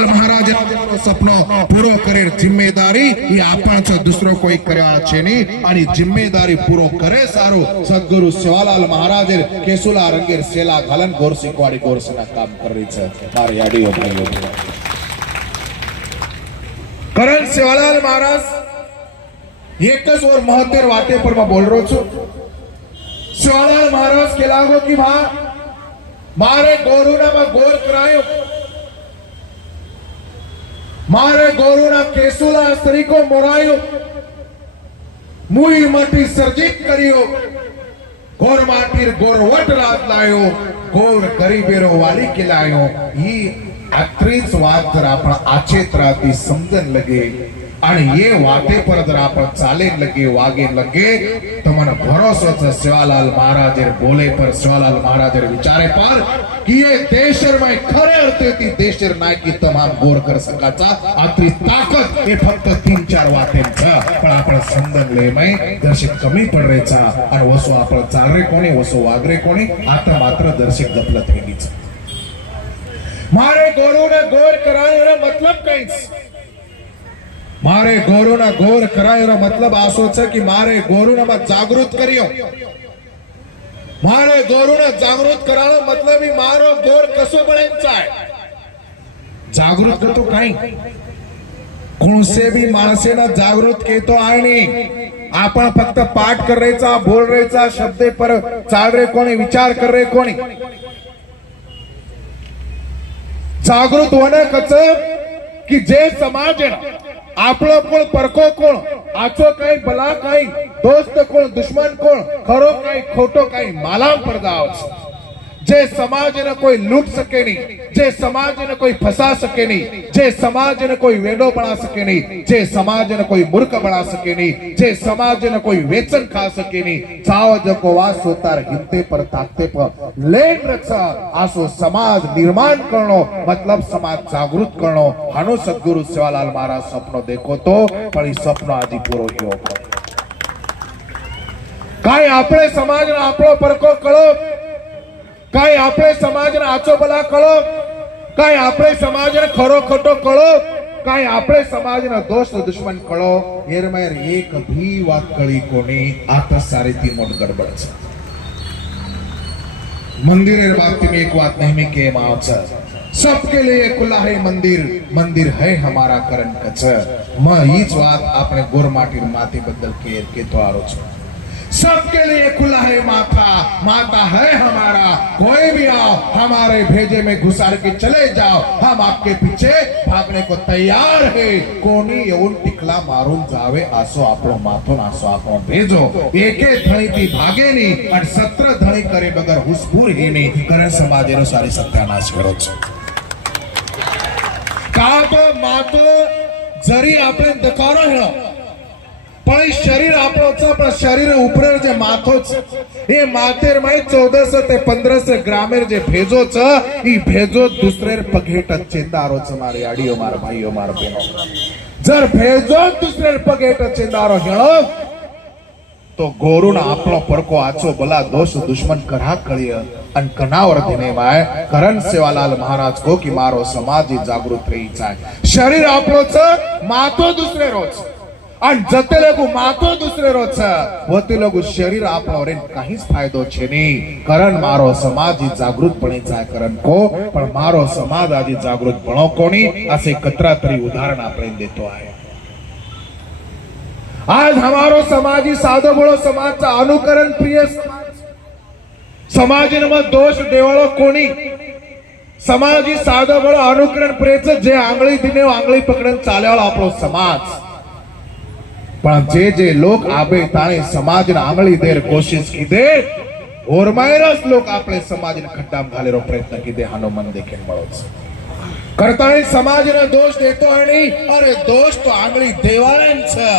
सेवालाल महाराजांचं स्वप्न पूरो करे जिम्मेदारी ही आपणच दुसरो कोई કર્યા છે ની आणि जिम्मेदारी पूरो करे सारो सद्गुरु सेवालाल महाराज केसुला रंगेर सेला घालन गोर शिकवाडी गोरसना काम કરી છે મારી આડીઓ ભાઈઓ करण सेवालाल महाराज एकच और महत्तर वाटे पर मैं बोल रहा છું सेवालाल महाराज के लागो की मारे गोरुना में गोर करायो मारे गोरुना केसुला स्त्री को मोरायो मुई मटी सर्जित करियो गोर माटीर गोरवट रात लायो गोर गरीबेरो वाली खिलायो ही आत्रीच वात जर आपण आचेत्राती समजन लगे आणि ये वाटे पर जर आपण चालेन लगे वागे लगे तो मन भरोसा छ सेवालाल महाराज बोले पर सेवालाल महाराज विचारे पर कि ये देशर में खरे अर्थे ती देशर नाही की तमाम गोर कर सकाचा आत्री ताकद हे फक्त 3-4 वाटे छ पण आपण समजन ले मै दर्शक कमी पडरेचा आणि वसो आपण चालरे कोणी वसो वागरे कोणी आता मात्र दर्शक गपलत हेलीच मारे गोरोने गोर करायरा मतलब कईच मारे गोरोना गोर करायरा मतलब आसो छे कि मारे गोरुना में जागृत करियो मारे गोरुना जागृत करानो मतलब ही मारो गोर कसो बनेचा जागृत तो काई कोण से भी माणसे ना जागृत के तो आहे नाही आपण फक्त पाठ करायचा बोल राहायचा शब्दे पर चाल रे कोणी विचार कर रे कोणी जागृत होणे कच की जे समाज आपलो कोण परको कोण आचो काही भला काही दोस्त कोण दुश्मन कोण खरो काही खोटो काही मालाम परदाव जे समाज ने कोई लूट सके नहीं जे समाज ने कोई फंसा सके नहीं जे समाज ने कोई वेडो बना सके नहीं जे समाज ने कोई मूर्ख बना सके नहीं जे समाज ने कोई वेचन खा सके नहीं चाव जको वास होतार हिंते पर ताकते पर लेन रक्षा आसो समाज निर्माण करनो मतलब समाज जागृत करनो हानो सद्गुरु सेवालाल महाराज सपनो देखो तो पण ई सपनो आजी पूरो थयो काय आपले समाज ने आपलो परको कळो काय आपले समाज ने आचो भला कळो काय आपले समाज ने खरो खोटो कळो काय आपले समाज ने दोस्त दुश्मन कळो एरमेर एक भी बात कळी कोणी आता सारी ती मोठ गडबड छ मंदिर बाबती में एक बात नेहमी के मावच सबके लिए खुला है मंदिर मंदिर है हमारा करण कच म हीच बात आपने गोरमाटी माती बद्दल के तो आरो छ सबके लिए खुला है माथा माता है हमारा कोई भी आओ हमारे भेजे में घुसार के चले जाओ हम आपके पीछे भागने को तैयार है कोणी येऊन टिकला मारून जावे आसो आपलो माथो आसो आपलो भेजो एके धणी ती भागे नी आणि 17 धणी करे बगर हुसपूर ही नी करे समाजेरो सारी सत्यानाश करो छ का तो मातो जरी आपण दकारो हेळो पण शरीर आपलोच पण शरीर उपरेर जे माथोच हे मातेर मै 1400 ते 1500 ग्रामेर जे भेजोच ई भेजो दुसरेर पगेट चेंदारोच मारे आडियो मार भाईयो मार बेनो जर भेजो दुसरेर पगेट चेंदारो हेळो तो गोरुन आपलो परको आचो भला दोष दुश्मन करा कळिय अन कनावर दिने माय करण सेवालाल महाराज को की मारो समाज जागृत रही जाय शरीर आपलोच मातो दुसरे रोज आणि जते लोग मातो दुसरे रोज वते लोग शरीर आपलो रे काहीच फायदो छे नहीं करण मारो समाज जागृत बने जाय करण को पण मारो समाज आजी जागृत बनो कोणी असे कतरा तरी उदाहरण आपण देतो आहे आज हमारो समाजी साधो बळो समाजचा अनुकरण प्रिय समाजने दोष देवळो कोणी समाजी साधो बळो अनुकरण प्रियच जे आंगळी दिने आंगळी पकडन चालवाळो आपलो समाज पण जे जे लोक आबे ताणे समाज ने आंगळी देर कोशिश की दे और मायरस लोक आपले समाज ने खड्डाम घालेरो प्रयत्न की दे हानो मन देखेन मळोच करताय समाज ने दोष देतो आणि अरे दोष तो आंगळी देवाळेन छ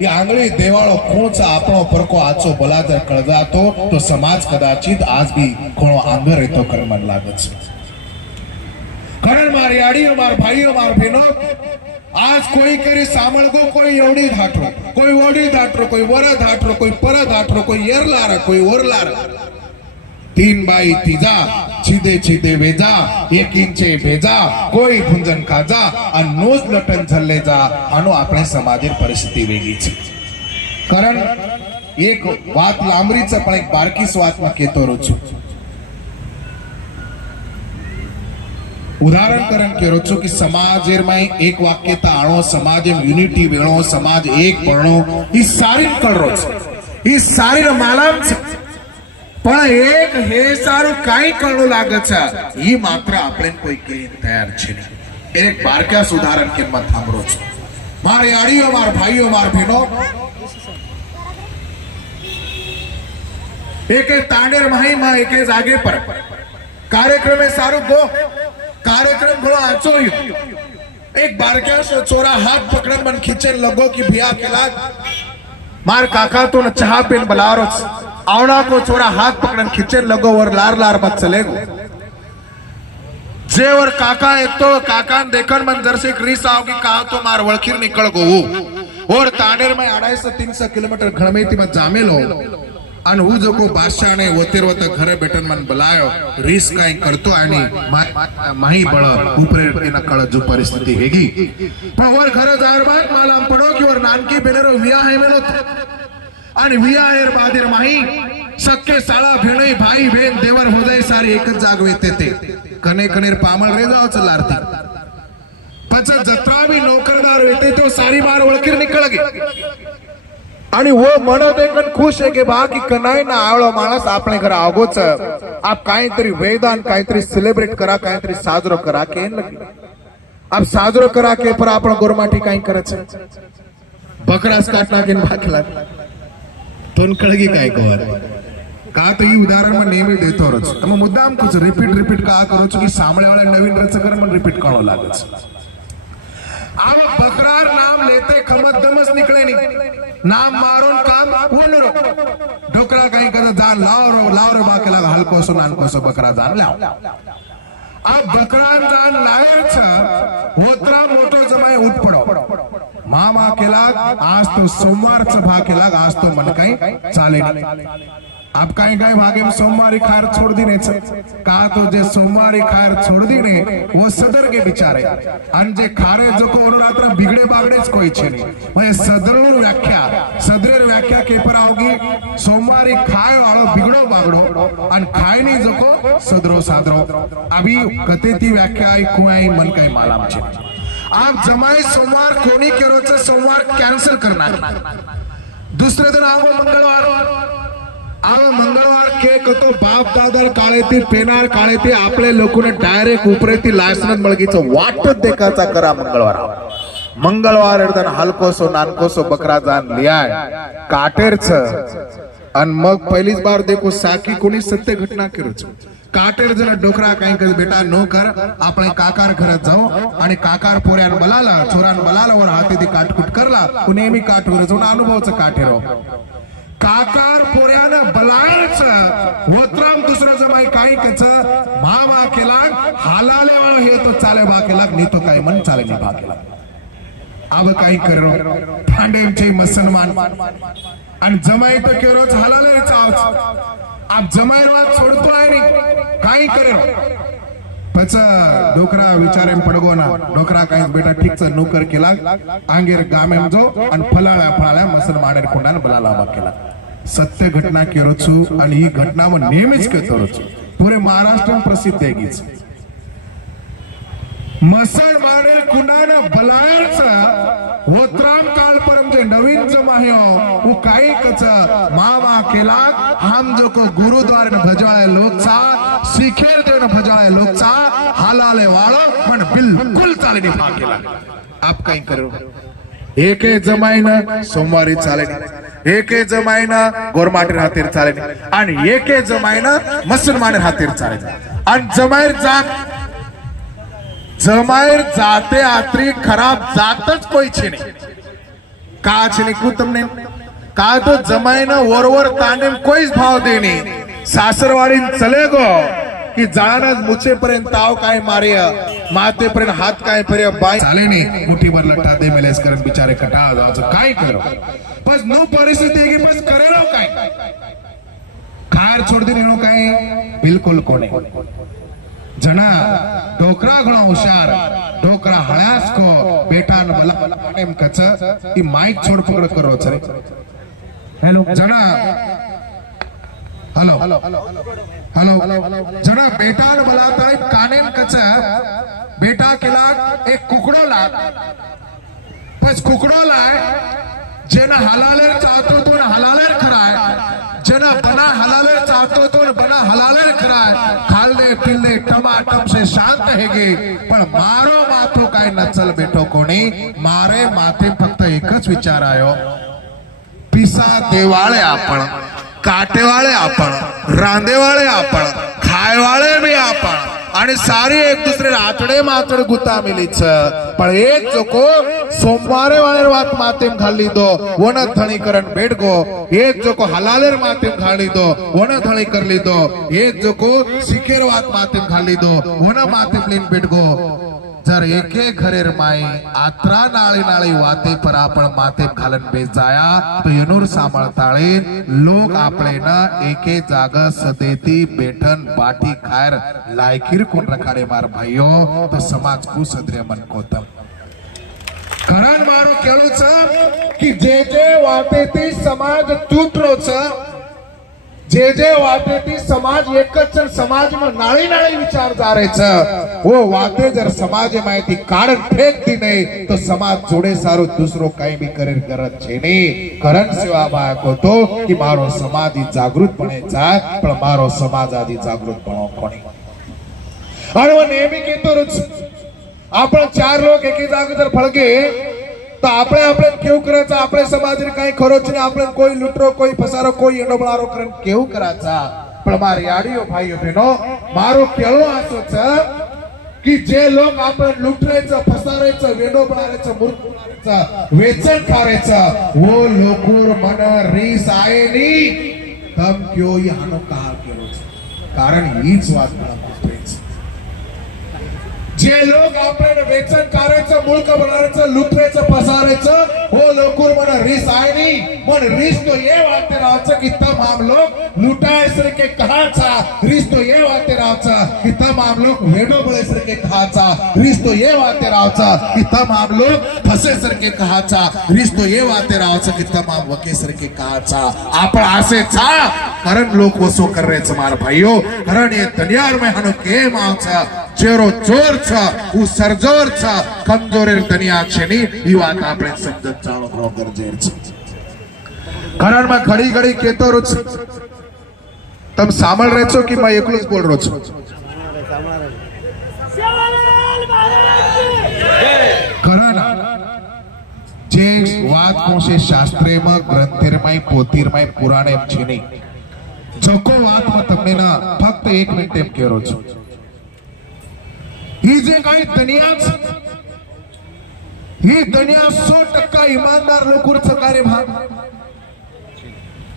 या आंगळी देवाळो कोणचा आपणो परको आचो भला जर कळजातो तो समाज कदाचित आज भी कोणो आंगर येतो कर्मन लागच कारण मारी आडी मार भाई मार बेनो आज कोई करे सामळगो कोई एवढी धाटरो कोई वडी धाटरो कोई वर धाटरो कोई पर धाटरो कोई एरलार कोई ओरलार तीन बाई तीजा छिदे छिदे वेजा एक इंचे भेजा कोई भुंजन खाजा आणि नोज लटन झल्ले जा आनो આપણે સમાજની પરિસ્થિતિ વેગી છે કારણ એક વાત લાંબરી છે પણ એક બારકી વાતમાં કહેતો રહું છું ઉદાહરણ કરણ કર્યો છું કે સમાજમાં એક વાક્યતા આણો સમાજ યુનિટી વેણો સમાજ એક ભણો ઈ સારી કળરો છે ઈ સારી માલામ છે પણ એક હે સારું કાઈ કળો લાગે છે ઈ માત્ર આપણે કોઈ કે તૈયાર છે એક બારકા ઉદાહરણ કે મત સાંભળો છો મારે આડીઓ માર ભાઈઓ માર બહેનો एक तांडेर माही मां एक जागे पर कार्यक्रम में सारू गो कार्यक्रम घणो आचो एक बारक्या चोरा हाथ पकड़न मन खींचन लगो कि भैया केला मार काका तो न चाह पेन बलारो आवड़ा को चोरा हाथ पकड़न खींचन लगो और लार लार मत चलेगो जे और काका एक तो काका देखन मन जर से रीस आओगी कहा तो मार वळखीर निकल गो और तांडेर में 250-300 किलोमीटर घणमेती में जामेलो आणि હું જો કો બાદશાહને ઓતેરવત ઘરે બેઠન મન બોલાયો રીસ કાઈ કરતો આની માહી બળ ઉપરે એના કળ જો પરિસ્થિતિ હેગી પણ ઓર ઘરે જાર બાદ માલામ પડો કે ઓર નાનકી બેનરો વિયા હે મેલો आणि विया हेर बादीर माही सक्के साळा भेणई भाई बहन देवर होदय सारी एकच जागवे ते कने कनेर पामळ रे जाव चलारती पछ जत्रा भी नौकरदार वेते तो सारी मार ओळखीर निकळ गे आणि वो मनो देखन खुश है कि बाकी कनाई ना आवळो माणस आपले घर आगोच आप काहीतरी वेदान काहीतरी सेलिब्रेट करा काहीतरी साजरो करा केन लगी आप साजरो करा के पर आपण गोरमाटी काही करे छे बकरास काट नाखीन बाकीला तोन कळगी काय कोवर का तो ई उदाहरण में नेहमी देतो रोज તમે મુદ્દામ कुछ रिपीट का करो છો कि सामने वाले नवीन रचकर मन रिपीट काढो लागे छे आव बकरार नाम लेते खमत दमस निकले नहीं नाम मारून काम पूर्ण रो ढोकळा काही करत जान लाव रे बाकी लागा हलको सो नानको सो बकरा जान लाव आ बकरा जान लायर छ होत्रा मोटो जमाय उठ पडो मामा केला आज तो सोमवार च भा केला आज तो मन काही चाले आप काही काही भागे में सोमवारी खायर छोड़ दी ने कहा तो जे सोमवारी खायर छोड़ दी ने वो सदर के बिचारे अन जे खारे जो को रात्र बिगड़े बागड़े कोई छे नहीं म्हणजे सदरनु व्याख्या के पर आओगी सोमवारी खाय वाळो बिगड़ो बागड़ो अन खाय नहीं जो को सदरो सादरो अभी कतेती व्याख्या आई कुआई मन काही मालाम छे आप जमाई सोमवार कोणी केरो छे सोमवार कैंसिल करना दूसरे दिन आओ मंगलवार आवा मंगळवार केक तो बाप दादर काळेती पेनार काळेती आपले लोकोने डायरेक्ट उपरेती लायसनस मळगीचो वाटत देखाचा करा मंगळवार एकदन हलकोसो नानकोसो बकरा जान लियाय काटेरच अन मग पहिलीच बार देखो साकी कोणी सत्य घटना करू काटेर जरा डोकरा काही कर बेटा नो कर आपले काकार घरात जाऊ आणि काकार पोऱ्यान बलाला छोरान बलाला वर हाती ती काटकुट करला नेहमी काटवर जाऊन अनुभवच काटेरो काकार पोऱ्यानं बलायच होत्राम दुसरा जमाई काही कच मामा केला हालाले वाळो हे तो चाले बाकेला नी तो काही मन चाले नी बाकेला अब काही करो फांडेमचे मुसलमान आणि जमाई तो केरोच हालाले चाव आप जमाई वात सोडतो आहे नी काही करेरो पच डोकरा विचारे पडगो ना डोकरा काही बेटा ठीकच नोकर केला आंगेर गामेम जो आणि फळाळ्या मुसलमान कोणाने बलाला बाकेला सत्य घटना केरो छु आणि ही घटना म नेहमीच करतो छु पुरे महाराष्ट्र प्रसिद्ध आहे गीच मुसलमान कुणाने बलायचा होत्राम काल परम जे नवीन जमायो वो काही कच मामा केला हम जो को गुरुद्वारे न भजवाए लोग चा शिखेर देव न भजवाए लोग चा हालाले वाळो पण बिलकुल चाले नहीं भागेला आप काही करो एके जमाईना सोमवारी चाले एके जमाईना गोरमाटीर हातीर चाले आणि एके जमाईना मुसलमानेर हातीर चाले आणि जमाईर जाते आत्री खराब जातच कोई छे नहीं का छे नहीं कु तमने का तो जमाईना वरवर तांडे कोईच भाव देनी सासरवाडी चलेगो कि जाणच मुछे पर्यंत ताव काय मारिया माथे पर्यंत हात काय पर्य बाय चाले नहीं मुठी भर लट्टा दे मेलेस करन बिचारे कटा जाओ काय करो बस नो परिस्थिती की बस करे रो काय खार छोड़ दी एनो काई बिल्कुल कोने जना डोकरा घणो होशियार डोकरा हळास को बेटा न मला एम कच ई माइक छोड़ पकड़ करो छरे हेलो जना हेलो हेलो जना बेटा न मला ताई कानेन कच बेटा केला एक कुकड़ो ला बस कुकड़ो लाय जेना हलालेर चाहतो तो हलालेर खराय जेना बना हलालेर चाहतो तो बना हलालेर खराय खालदे पिल्ले टमाटम से शांत हेगे पण मारो माथो काय नचल बेटो कोणी मारे माथे फक्त एकच विचार आयो पिसा देवाळे आपण काटेवाळे आपण रांदेवाळे आपण खायवाळे बी आपण आणि सारी एक दुसरे आतडे मातड गुता मिलीच पण एक जोको सोमवारे वाळेर वात मातेम घाली दो वन धणी करन बेडगो एक जोको हलालेर मातेम घाली दो वन धणी करली दो एक जोको सिकेर वात मातेम घाली दो वन मातेम लीन बेडगो जर एके घरेर माई आत्रा नाळी नाळी वाते पर आपण माते घालन बेस जाया तो यनुर सांभाळताळे लोक आपले ना एके जाग सदेती बेठन बाटी खायर लायकीर कोण रखाडे मार भाईयो तो समाज को सद्रे मन कोतम कारण मारो केळू छ की जे जे वाते ती समाज तूटलो छ जे जे वाते ती समाज एकच समाज में नाळी नाळी विचार जारे छ वो वाते जर समाज में थी कारण फेंक दी नहीं तो समाज जोड़े सारो दूसरो कहीं भी करे गरज छे नहीं करण सेवा बा को तो कि मारो समाज जागृत बने जाए पण मारो समाज आदि जागृत बनो कोणी और वो नेहमी कहतो रोज आपण चार लोग एके जागे जर फळगे तो આપણે આપણે કેવું કરાचा આપણે સમાજને કાઈ ખરોચ ને આપણે કોઈ લૂંટરો કોઈ ફસારો કોઈ એડોબળારો કરન કેવું કરાचा પણ મારી આડીઓ ભાઈઓ બહેનો મારો કેળો આસો છે की जे लोग आपण लुटरेचं फसारायचं वेडोबळारायचं मूर्ख बनारायचं वेचन करायचं वो लोकुर मन रीस आयनी तम क्यों यानो कहा केलो कारण हीच वात मला महत्वाची जे लोग आपण वेचन करायचं मूर्ख बनारायचं लुटरेचं फसारायचं वो लोकुर मन रीस आयनी मन रीस तो ये वाते रावचं की तम हम लोग लुटायसर के कहाचा रीस तो ये वाते रावचं की तम हम लोग वेडोबळेसर के कहाचा रीस तो ये वाते रावचं की तम हम लोग फसेसर के कहाचा रीस तो ये वाते रावचं की तम हम वकेसर के कहाचा आपण आसेचा कारण लोक वसो कर रहे मार भाइयों कारण ये दुनियार में हनो के मावचा चेरो चोर छ उ सरजोर छ कमजोरेर दुनिया छेनी ई वात આપણે સમજત ચાલો કરો ગરજેર છે કારણ માં ઘડી ઘડી કેતો રહું છું તમે સાંભળ રહે છો કે मैं એકલો જ બોલ રહ્યો છું કારણ જે વાત કોશે શાસ્ત્રેમાં ગ્રંથેરમાં પોતીરમાં પુરાણે છે નહીં જોકો વાતમાં તમને ના ફક્ત 1 મિનિટ એમ કહેરો છું ही जे काही दुनिया ही दुनिया 100% ईमानदार लोकुरचं कार्य भाग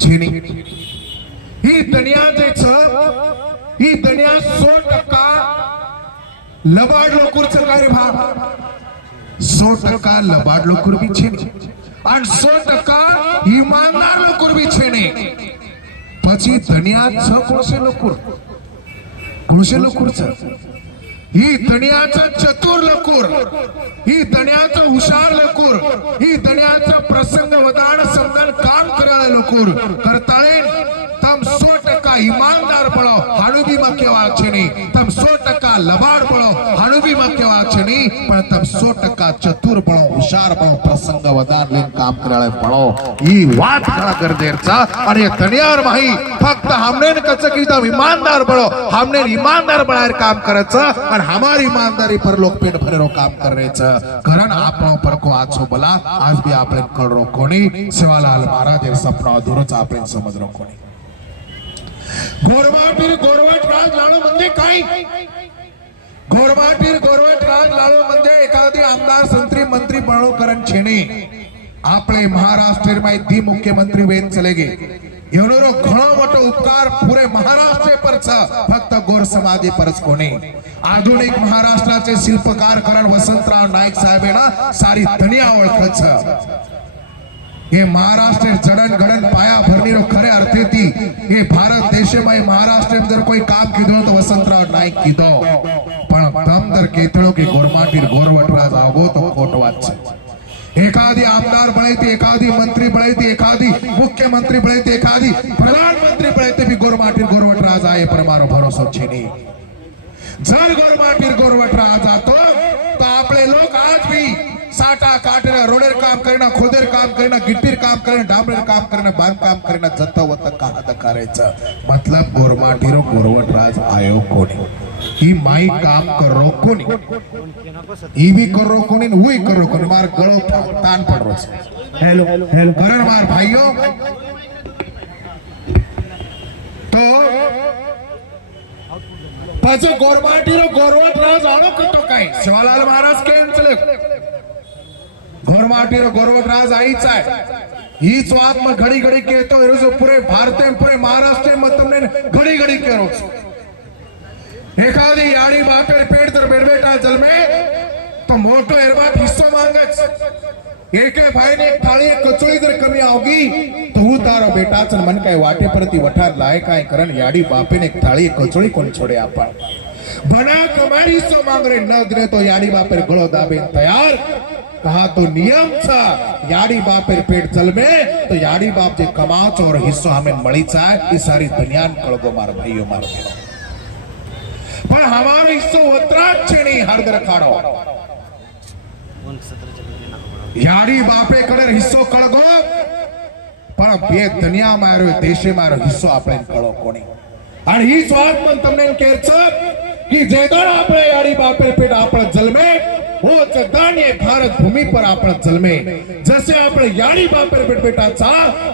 छेनी ही दुनिया जे छ ही दुनिया 100% लबाड लोकुरचं कार्य भाग 100% लबाड लोकुर बी छेनी आणि 100% ईमानदार लोकुर बी छेनी પછી दुनिया छ कोणसे लोकुर छ ही दुनियाचा चतुर लकूर ही दुनियाचा हुशार लकूर ही दुनियाचा प्रसंग वदान समजन काम करायला लकूर करताळे तम 100% ईमानदार पळो हाडुबी માં કેવા છે ની તમ 100% લબાડ પળો હાડુબી માં કેવા છે ની પણ તમ 100% ચતુર પળો હુશાર પળો પ્રસંગ વદાન લઈને કામ કરાળે પળો ઈ વાત ઘણા ગરદેર છે અને દુનિયાર માહી ફક્ત हमने ने कच्चा की तम ईमानदार पळो हमने ईमानदार बनार काम करायचं आणि हमारी ईमानदारी पर लोक पेट भरेरो काम कर रहे छ कारण આપણો પર को आछो भला आज भी આપણે कळरो कोणी सेवालाल महाराज એ સપનો અધૂરોच આપણે સમજરો कोणी गोरवाटीर गोरवाट राज लाडू म्हणजे काय गोरवाटीर गोरवाट राज लाडू म्हणजे एखादी आमदार संत्री मंत्री बनवू करण छेने आपले महाराष्ट्र में दी मुख्यमंत्री वेन चले गए एवढो घणो मोटो उपकार पूरे महाराष्ट्र पर छ फक्त गोर समाजी परच कोणी आधुनिक महाराष्ट्राचे शिल्पकार करण वसंतराव नाईक साहेब ना सारी दुनिया ओळखत छ ये महाराष्ट्र जड़न गड़न पाया भरनी रो खरे अर्थे थी ये भारत देश में महाराष्ट्र में कोई काम कीधो तो वसंतराव नाईक कीधो पण दमदर केतळो की गोरमाटीर गोरवटराज आवगो तो खोटो वात छे। एखादी आमदार बने थी, एखादी मंत्री बने थी, एखादी मुख्यमंत्री बने थी, एखादी प्रधानमंत्री बने थी भी गोरमाटीर गोरवटराज आए पर मारो भरोसा छे नहीं। जर गोरमाटीर गोरवटराज आतो तो आपले लोग आज भी साटा काटना, रोडेर काम करना, खोदेर काम करना, गिट्टीर काम करना, डांबरेर काम करना, बांधकाम करना, जत्ता वत्ता कहा करायचं। मतलब गोरमाटीरो गोरवटराज आयो कोणी, ही माई काम करो कोणी, ही भी करो कोणी, वही करो कोणी, मार गळो तान पडरो छे। हेलो हेलो करण मार भाइयों तो पाछो गोरमाटीरो गोरवटराज आनो कतो काय शिवालाल महाराज केम चले गोरमाटीरो गोरवटराज आईच आहे। हीच वात में घड़ी घड़ी कहतो एरो पूरे भारत में पूरे महाराष्ट्र में तुमने घड़ी घड़ी करो एखादी याड़ी बापेर पेड़ तर बेटा जल में तो मोटो एरबात हिस्सो मांगच। एक भाई ने एक थाली एक कचोरी जर कमी आवगी तो हूँ तारो बेटा चल मन काय वाटे परती वठार लाय काय करण याड़ी बापे ने एक थाली एक कचोरी कोण छोड़े आपा बना कमाई हिस्सो मांग रे न दे तो याड़ी बापेर गळो दाबे तैयार कहा तो नियम था याड़ी बापेर पेट जल में तो याड़ी बाप जे कमाच और हिस्सो हमें मળી चाय ये सारी दुनिया कळगो मार भाइयों मार पर हमारो हिस्सो उतराज छे नहीं हर दर खाड़ो याड़ी बापे करे हिस्सो कळगो पर बे दुनिया मारो देशे मारो हिस्सो आपणे कळो कोणी आणि ही स्वाद पण तमने केरच की जेदर आपणे याड़ी बापे पेट आपण जलमे वो जगदानी भारत भूमि पर आपण जन्मे जसे आपण याडी बापर बेटबेटाचा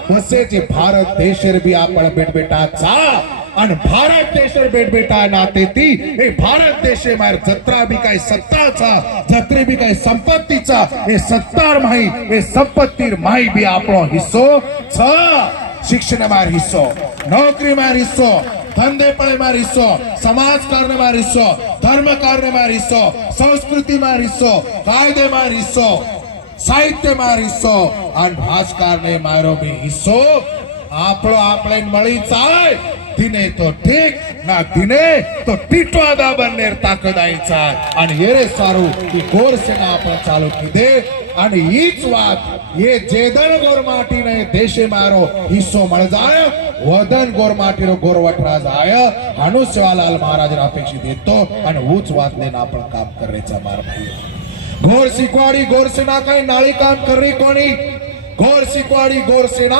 वसे जे भारत देशर भी आपण बेटबेटाचा आणि भारत देशर बेटबेटा नातेती हे भारत देशे मार जत्रा भी काय सत्ताचा जत्रे भी काय संपत्तीचा हे सत्तार माही हे संपत्तीर माही भी आपणो हिस्सो छ शिक्षण मार हिस्सो नौकरी मार हिस्सो धंधे पळे मार हिस्सो समाज कारणे मार हिस्सो धर्म कारणे मार हिस्सो संस्कृति मार हिस्सो कायदे मार हिस्सो साहित्य मार हिस्सो आणि राजकारणे मारो भी हिस्सो आपलो आपले मળી चाय दिने तो ठीक ना दिने तो टीटवा दाबनेर ताकद आईचा आणि हेरे सारू की गोर सेना आपण चालू कीदे आणि हीच वात ये जेदन गोरमाटी ने देशे मारो हिस्सो मळ जाय वदन गोरमाटी रो गोरवटराज आय हानु शिवालाल महाराज अपेक्षित देतो आणि ऊच वात लेना आपण काम करायचा मार भाई गोर शिकवाडी गोर सेना काही नाळी काम कररी कोणी गोर शिकवाडी गोर सेना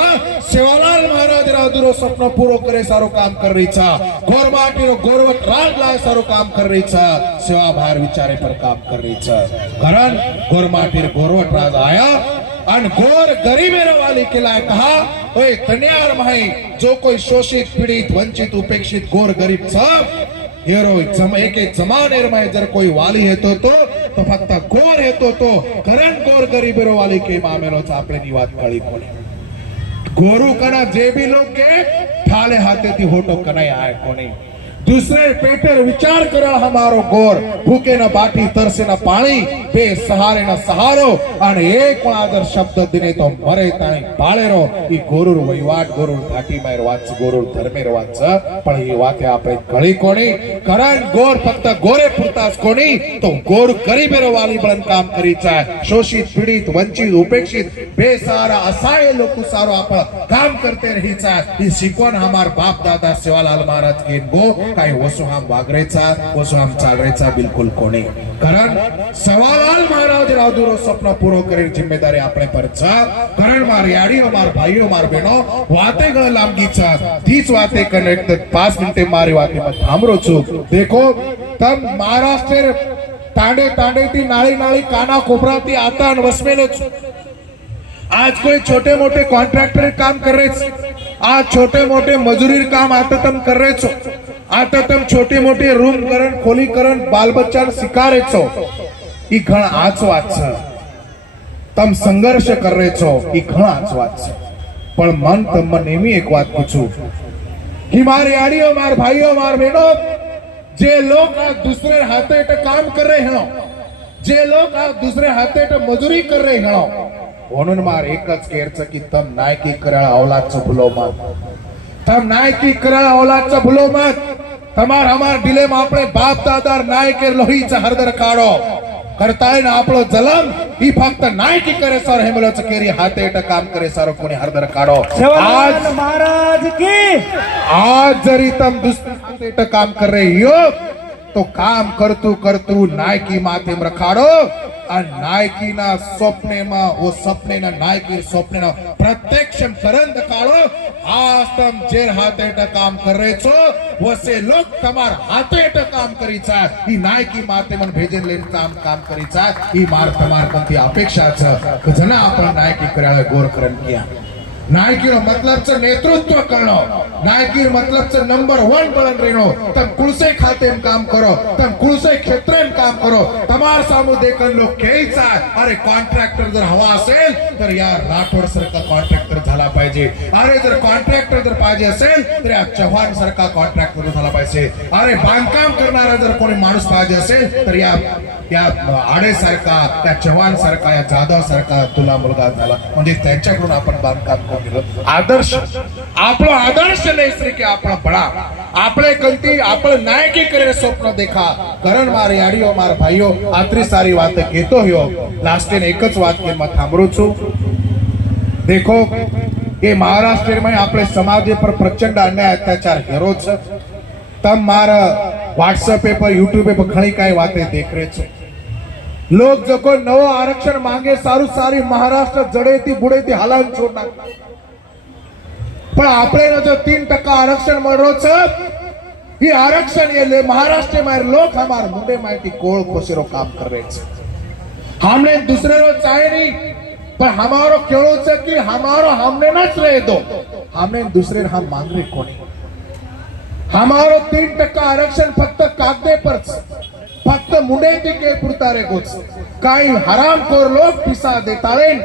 शिवालाल महाराज रादुरो सपना पूरो करे सारो काम कर रही छा गोरमाटी रो गोरवटराज लाय सारो काम कर रही छा सेवा भार विचारे पर काम कर रही छा कारण गोरमाटी रो गोरवटराज आया अन गोर गरीबेरो वाली के लाय कहा ओए तन्यार माही जो कोई शोषित पीड़ित वंचित उपेक्षित गोर गरीब सब हेरो एक जमाने में जर कोई वाली है तो फक्त गोर है तो करण गोर गरीबेरो वाली के मामेलो आपले नी वात कळी कोणी गोरू कना जे भी लोग के ठाले हाथे थी होटो कनाई आए कोणी दूसरे पेटर विचार करा हमारो गोर भूखे न बाटी तरसे न पानी बे सहारे न सहारो आणि एक आदर शब्द दिने तो मरे ताई बाळेरो ई गोरुर वहिवाट गोरुर घाटी मार वाच गोरुर धर्मेर वाच पण ही वाते आपले कळी कोणी कारण गोर फक्त गोरे पुरताच कोणी तो गोर गरीबेरो वाली बळन काम करीचा शोषित पीडित वंचित उपेक्षित बेसहारा असहाय लोक सारो आपण काम करते रहीचा ही शिकवण हमार बाप दादा शिवालाल महाराज के गो काय वसु हम वागरेचा वसु हम चालरेचा बिल्कुल कोणी कारण शिवालाल महाराज रादुरो सपना पूरो करे जिम्मेदारी आपणे पर छ कारण मार याडी मार भाईओ मार बेनो वाते ग लांबगी छ तीच वाते कनेक्ट 5 मिनिटे मारी वाते मत थांबरो छु देखो तम महाराष्ट्र तांडे तांडे ती नाळी नाळी काना कोपराती आता वसमेलो आज कोई छोटे मोटे कॉन्ट्रैक्टर काम कर रहे आज छोटे मोटे मजूरी काम आता तम कर रहे छो आता तम छोटे मोटे रूम करण खोली करण बाल बच्चा सिखारे छो ई घण आच वात छ तम संघर्ष कर रहे छो ई घण आच वात छ पण मन तम नेमी एक बात पूछू कि मार याड़ियों मार भाइयों मार बहनों जे लोग आज दूसरे हाथे काम कर रहे हैं जे लोग आज दूसरे हाथे मजूरी कर रहे हैं म्हणून मार एकच केरचं की तम नायकी कराळ औलादचं भूलो मत तम नायकी कराळ औलादचं भूलो मत તમાર અમાર દિલે માં આપણે બાપ દાદાર નાયકે લોહી હરદર કાઢો કરતાય ને આપણો જલમ ઈ ફક્ત નાયકી કરે સર હેમલો ચકેરી હાથે એટ કામ કરે સર કોની હરદર કાઢો આજ महाराज की आज जरी तम दुश्मन हाथे एट काम कर रहे हो तो काम करतू करतू नायकी माथे में रखाड़ो और नायकी ना स्वप्ने में वो सपने ना नायकी स्वप्ने ना प्रत्यक्ष करन दकाड़ो आज तम जेर हाथे एट काम कर रहे छो वसे लोग तमार हाथे एट काम करी चा ई नायकी माथे मन भेजन लेन काम करी चा ई मार तमार प्रति अपेक्षा छ जना आपण नायकी कराळे गोर करन किया नायकी मतलब च नेतृत्व करणं नायकी मतलब च नंबर 1 बनन रेनो तम कुळसे खाते में काम करो तम कुळसे क्षेत्र में काम करो तमार सामू देखन लोक केचा अरे कॉन्ट्रॅक्टर जर हवा असेल तर यार राठोड सारखा कॉन्ट्रॅक्टर झाला पाहिजे अरे जर कॉन्ट्रॅक्टर जर पाहिजे असेल तर या चव्हाण सारखा कॉन्ट्रॅक्टर झाला पाहिजे अरे बांधकाम करणारा जर कोणी माणूस पाहिजे असेल तर या आडे सारखा त्या चव्हाण सारखा या जाधव सारखा तुला मुलगा झाला म्हणजे त्यांच्याकडून आपण बांधकाम आदर्श આપણો આદર્શ લઈ કે આપણા બળા આપણે કંતી આપણે નાયકી કરે સ્વપ્ન देखा કરણ માર યાડીઓ માર ભાઈઓ આટલી સારી વાત કહેતો હયો લાસ્ટ ને એક જ વાત કે માં થાંભળું છું देखो કે મહારાષ્ટ્ર માં આપણે સમાજ પર પ્રચંડ અન્યાય અત્યાચાર હેરો છે તમ મારા WhatsApp પર YouTube પર ઘણી કાઈ વાતે દેખ રહે છે लोग जो कोई नवो आरक्षण मांगे सारू सारी महाराष्ट्र जड़ेती बुड़ेती हालान छोड़ नाखता पण आपले जो 3% आरक्षण मळरो छ ये आरक्षण ये महाराष्ट्र में लोग हमार मुंडे माइटी कोल खोसेरो काम कर रहे छे हमने दूसरे रो चाहे नहीं पर हमारो केळो छे कि हमारो हमने न रहे दो हमने दूसरे हम मांग रहे कोनी हमारो 3% आरक्षण फक्त कागदे पर फक्त मुंडेती के पुरतारे गोच काही हरामखोर लोग पिसा देताळेन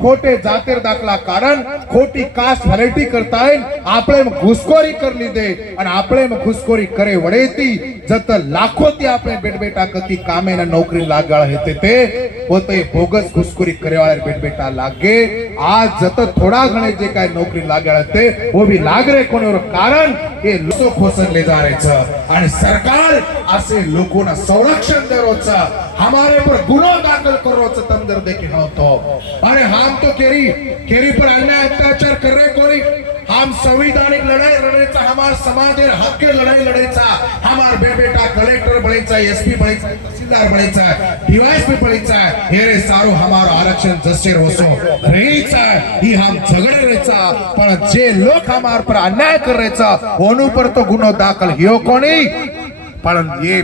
खोटे जातीर दाखला कारण खोटी कास्ट व्हॅलिटी करताळेन आपले घुसखोरी करली दे आणि आपले घुसखोरी करे वडेती जत लाखोती आपले बेटा कती कामे ना नौकरी लागळ हेते ते पोते बोगस घुसखोरी करे वाले बेटा लागे आज जत थोड़ा घणे जे काय नौकरी लागळ ते वो भी लाग रे कोणी कारण हे लोक खोसन ले जा रहे छ आणि सरकार असे लोकोना संरक्षण देरो छ हमारे पर गुनो दाखल करो छ तम जर देखे हो तो अरे हम तो केरी पर अन्याय अत्याचार कर रहे कोणी हम संवैधानिक लड़ाई लड़ेचा हमार समाजेर हक के लड़ाई लड़ेचा हमार बेटा कलेक्टर बनेचा एसपी बनेचा तहसीलदार बनेचा डीवायएसपी बनेचा हेरे सारो हमारो आरक्षण जसेर होसो रेचा ही हम झगड़े रेचा पण जे लोग हमार पर अन्याय कर रेचा ओनु पर तो गुनो दाखल हियो कोणी पण ये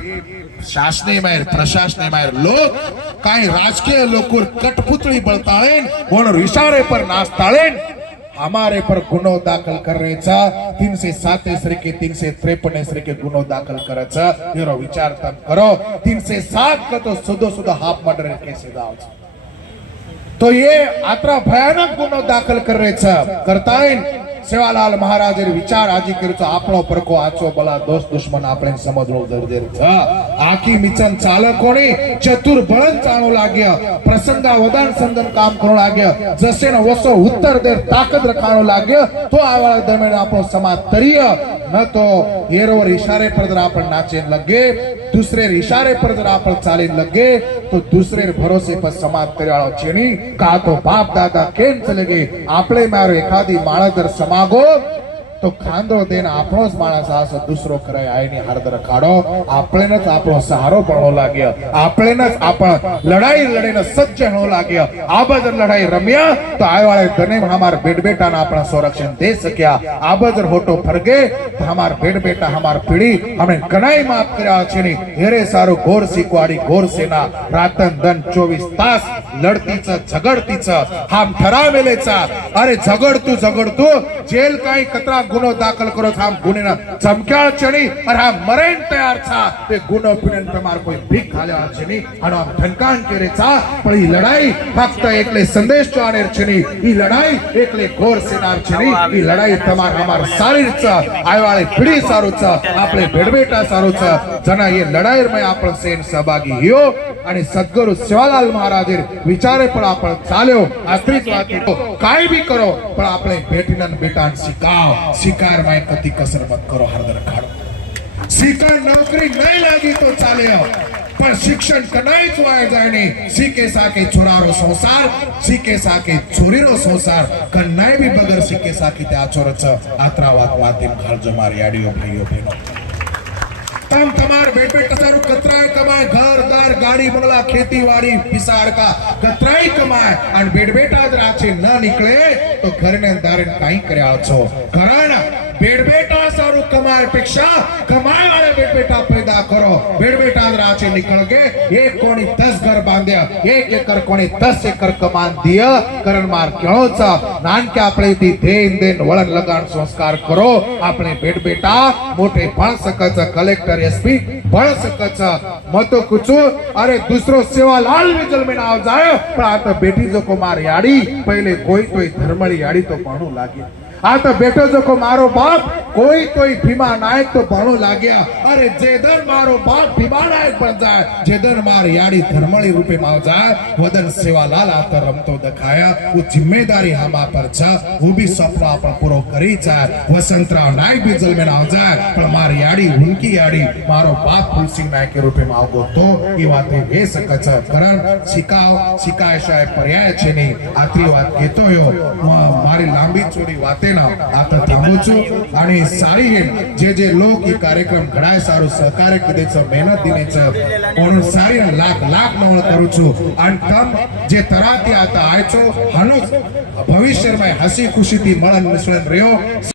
शासने मायर प्रशासने मायर लोग काही राजकीय लोकोर कठपुतळी बळताळेन कोण इशारे पर नाचताळेन हमारे पर गुनो दाखल कर रहे था 307 के 353 के गुनो दाखल करे था मेरो विचार तम करो 307 का तो सुदो हाफ मर्डर केस दाव तो ये आत्रा भयानक गुनो दाखल कर रहे था करताइन सेवालाल महाराज विचार आजी करतो आपणो परको आचो बला दोस्त दुश्मन આપણે સમજણો જરૂર છે આખી મિશન ચાલકોને ચતુર બળન ચાણો લાગ્યા પ્રસંગા વદાન સંદન કામ કરો લાગ્યા જસેનો વસો ઉત્તર દે તાકત રખાણો લાગ્યા તો આવા દરમિયાન આપણો સમાજ તરીય ન તો હેરો ઇશારે પર જરા आपण નાચે લગે दूसरे इशारे पर जरा आपण चाले लगे तो दूसरे भरोसे पर समाज तरीवाळो छेनी का तो बाप दादा केम चले गए आपले मारो एखादी माणस जर समागो तो खांदो देन आपणोच माणस असो दुसरो करे आईनी हरदर काढो आपलेनच आपणो सहारो बनवो लाग्यो आपलेनच आपण लड़ाई लड़ेने सज्ज होनो लाग्यो आब जर लड़ाई रम्या तो आयवाळे दने हमार बेटा ना अपना संरक्षण दे सक्या आब जर होटो फरगे तो हमार बेटा हमार पीढ़ी हमने कनाई माफ कर्या छेनी हेरे सारो घोर सिकवाडी घोर सेना रातन दन 24 तास लढतीच झगडतीच हम ठरावेलेचा अरे झगडतू जेल काही कतरा गुनो दाखल करो हम गुनेना चमक्याळ चणी और हम मरेन तयार था ते गुनो पिणन तमार कोई भीख खाल्या छनी आणि हम ठनकान करे था पण ही लड़ाई फक्त एकले संदेश चाणेर छनी ही लड़ाई एकले घोर सेनार छनी ही लड़ाई तमार हमार सारीच आयवाळे पिढी सारूच आपले बेटा सारूच जना ये लढाई में आपण सेन सहभागी हो आणि सद्गुरु सेवालाल महाराज विचारे पण आपण चाल्यो आत्रीच वाती काय भी करो पण આપણે બેટીના બેટાન શિકાર માં કદી કસર મત કરો હરદર ખાડો શિકાર નોકરી નહીં લાગી તો ચાલ્યો પણ શિક્ષણ કનાઈ જ વાય જાય નહીં શીકે સાકે છોરારો સંસાર શીકે સાકે છોરીનો સંસાર કનાઈ બી બગર શીકે સાકી તે આચોર છે આત્રાવાત વાતી ખાલજો મારી આડીઓ ભાઈઓ બહેનો तम तमार बेट बेट सारू कतराय कमाए घर दार गाड़ी बंगला खेती वाड़ी पिसार का कतराय कमाए और बेट बेटा आज राचे न निकले तो घर ने दारे काई कर्या छो कारण बेट बेटा सारू कमाए पेक्षा कमाए वाले बेट बेटा पैदा करो बेट बेटा आज राचे निकल गए एक कोणी 10 घर बांध्या 1 एकर कोणी 10 एकर कमान दिया कारण मार केळो छ नानके आपले ती देन देन वळण लगाण संस्कार करो आपले बेट बेटा मोठे पण सकच कलेक्टर एसपी बळ सकच मतो कुचो अरे दूसरो सेवालाल विजल में नाव जायो पण आता बेटी जो को मार याडी पहिले कोई तोय धर्मळी याडी तो पाणू लागे आता बेटो जो को मारो बाप कोई तोय भीमा नायक तो पाणू लाग्या अरे जेदन मारो बाप भीमा नायक बन जाए जेदन मार याडी धर्मळी रूपे माव जाए वदन सेवालाल आता रमतो दखाया वो जिम्मेदारी हमा पर छ वो भी सपना अपन पूरो करी जाए वसंतराव नायक विजल में नाव जाए पण मार याडी उनकी याडी मारो बाप फुलसिंह नायक के रूपे माव गो तो ई वाते हे सकच कारण शिकाय शाय पर्याय छे नहीं आतरी વાત કેતો યો મારી લાંબી ચોડી વાતે ना आता थांबू છું आणि सारी जे लोक ही कार्यक्रम घडाय सारू सहकार्य कदेचं मेहनत दिनेचं म्हणून सारी लाख लाख नवळ करू છું आणि तम जे तराती आता आयचो हनुच भविष्य में हसी खुशी थी मळन मिसळन રહ્યો